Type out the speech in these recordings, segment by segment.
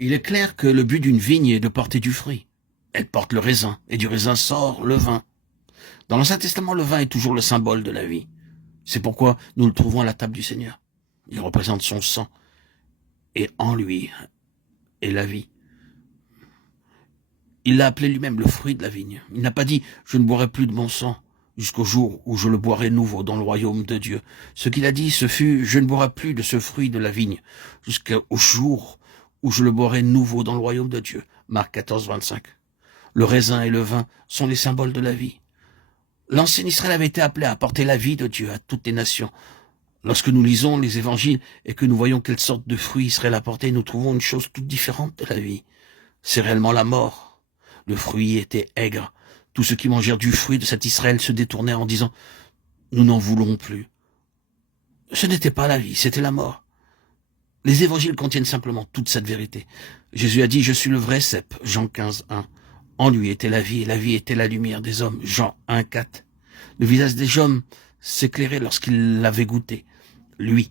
Il est clair que le but d'une vigne est de porter du fruit. Elle porte le raisin, et du raisin sort le vin. Dans l'Ancien Testament, le vin est toujours le symbole de la vie. C'est pourquoi nous le trouvons à la table du Seigneur. Il représente son sang, et en lui est la vie. Il l'a appelé lui-même le fruit de la vigne. Il n'a pas dit « je ne boirai plus de mon sang » jusqu'au jour où je le boirai nouveau dans le royaume de Dieu. Ce qu'il a dit, ce fut « je ne boirai plus de ce fruit de la vigne » jusqu'au jour où je le boirai nouveau dans le royaume de Dieu. Marc 14, 25. Le raisin et le vin sont les symboles de la vie. L'ancien Israël avait été appelé à apporter la vie de Dieu à toutes les nations. Lorsque nous lisons les évangiles et que nous voyons quelle sorte de fruits Israël apportait, nous trouvons une chose toute différente de la vie. C'est réellement la mort. Le fruit était aigre. Tous ceux qui mangèrent du fruit de cet Israël se détournaient en disant « nous n'en voulons plus ». Ce n'était pas la vie, c'était la mort. Les évangiles contiennent simplement toute cette vérité. Jésus a dit « je suis le vrai cep », Jean 15, 1. En lui était la vie, et la vie était la lumière des hommes, Jean 1, 4. Le visage des hommes s'éclairait lorsqu'il l'avait goûté, lui.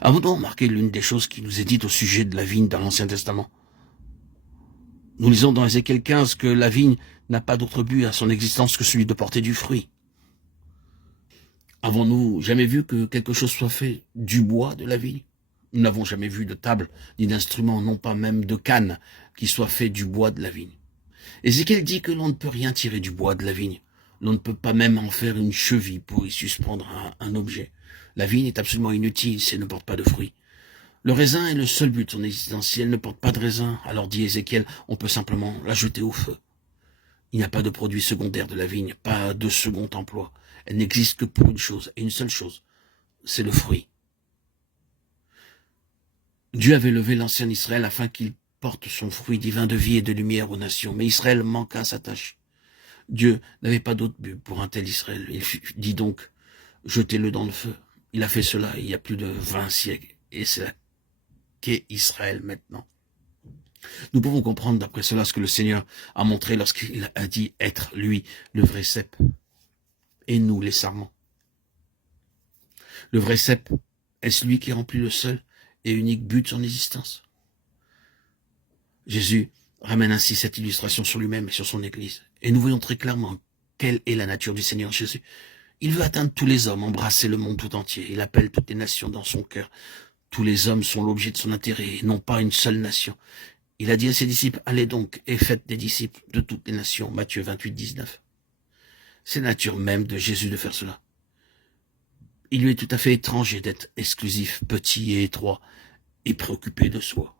Avons-nous remarqué l'une des choses qui nous est dite au sujet de la vigne dans l'Ancien Testament? Nous lisons dans Ézéchiel 15 que la vigne n'a pas d'autre but à son existence que celui de porter du fruit. Avons-nous jamais vu que quelque chose soit fait du bois de la vigne? Nous n'avons jamais vu de table, ni d'instrument, non pas même de canne, qui soit fait du bois de la vigne. Ézéchiel dit que l'on ne peut rien tirer du bois de la vigne. L'on ne peut pas même en faire une cheville pour y suspendre un objet. La vigne est absolument inutile si elle ne porte pas de fruits. Le raisin est le seul but de son existence. Si elle ne porte pas de raisin, alors dit Ézéchiel, on peut simplement la jeter au feu. Il n'y a pas de produit secondaire de la vigne, pas de second emploi. Elle n'existe que pour une chose, et une seule chose, c'est le fruit. Dieu avait levé l'ancien Israël afin qu'il porte son fruit divin de vie et de lumière aux nations, mais Israël manqua à sa tâche. Dieu n'avait pas d'autre but pour un tel Israël. Il dit donc, jetez-le dans le feu. Il a fait cela il y a plus de 20 siècles, et c'est là qu'est Israël maintenant. Nous pouvons comprendre d'après cela ce que le Seigneur a montré lorsqu'il a dit être, lui, le vrai cep, et nous, les sarments. Le vrai cep est celui qui remplit le seul et unique but de son existence. Jésus ramène ainsi cette illustration sur lui-même et sur son Église. Et nous voyons très clairement quelle est la nature du Seigneur Jésus. Il veut atteindre tous les hommes, embrasser le monde tout entier. Il appelle toutes les nations dans son cœur. Tous les hommes sont l'objet de son intérêt, et non pas une seule nation. Il a dit à ses disciples, allez donc et faites des disciples de toutes les nations. Matthieu 28, 19. C'est la nature même de Jésus de faire cela. Il lui est tout à fait étranger d'être exclusif, petit et étroit, et préoccupé de soi.